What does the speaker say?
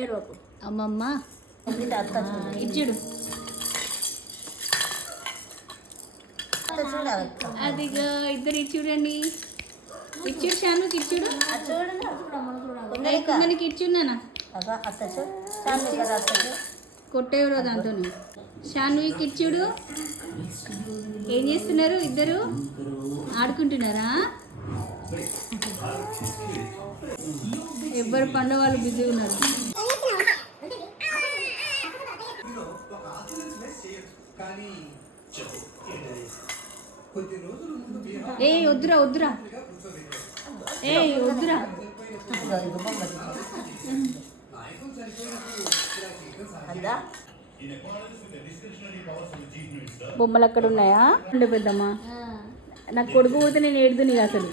ఏడవకు అమ్మమ్మ ఇచ్చుడు అదిగో ఇద్దరు ఇచ్చుడండి. ఇచ్చుడు షానుకి ఇచ్చుడు కొందరికి ఇచ్చున్నానా కొట్టేవరో దాంతో షానుకి ఇచ్చుడు. ఏం చేస్తున్నారు ఇద్దరు? ఆడుకుంటున్నారా? ఎవ్వరు పనుల వాళ్ళు బిజీ ఉన్నారు. ఏ వద్దురా వద్దురా ఏ వద్దురా. బొమ్మలు అక్కడ ఉన్నాయా? ఉండే పెద్దమ్మా నాకు కొడుకు పోతే నేను ఏడుదు నీకు అసలు.